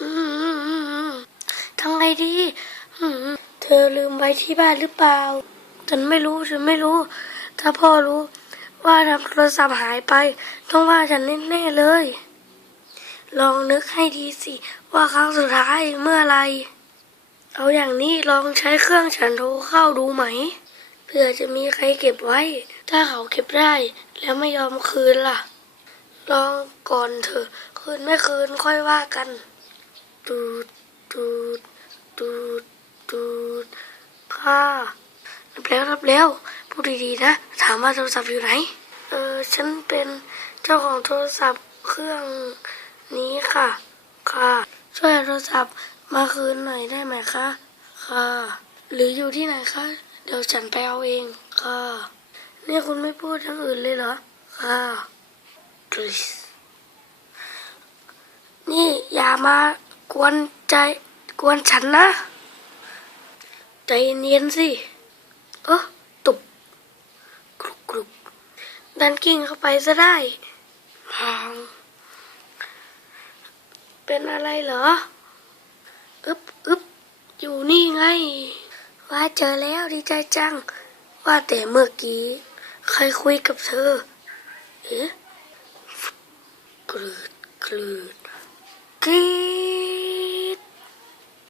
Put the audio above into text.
อืมทำไงดี เธอลืมไว้ที่บ้านหรือเปล่า ฉันไม่รู้ ฉันไม่รู้ ถ้าพ่อรู้ ว่าทำโทรศัพท์หายไป ต้องว่าฉันแน่ๆเลย ลองนึกให้ดีสิ ว่าครั้งสุดท้ายเมื่อไร เอาอย่างนี้ลองใช้เครื่องฉันโทรเข้าดูไหม เผื่อจะมีใครเก็บไว้ ถ้าเขาเก็บได้ แล้วไม่ยอมคืนล่ะ ลองก่อนเถอะ คืนไม่คืนค่อยว่ากันตูดตูดตูดตูดค่ะรับแล้วรับแล้วพูดดีๆนะ ถามว่าโทรศัพท์อยู่ไหน เออ ฉันเป็นเจ้าของโทรศัพท์เครื่องนี้ค่ะ ค่ะ ช่วยโทรศัพท์มาคืนหน่อยได้ไหมคะ ค่ะ หรืออยู่ที่ไหนคะ เดี๋ยวฉันไปเอาเอง ค่ะ นี่คุณไม่พูดทั้งอื่นเลยเหรอ ค่ะ please นี่อย่ามากวนใจกวนฉันนะ ใจเย็นสิเออตุบกรุบกรุบดันกิ้งเข้าไปซะได้พังเป็นอะไรเหรอ อึบอึบอยู่นี่ไง ว่าเจอแล้วดีใจจัง ว่าแต่เมื่อกี้ ใครคุยกับเธอ เอ๊ะ กรืดคลืดกรีด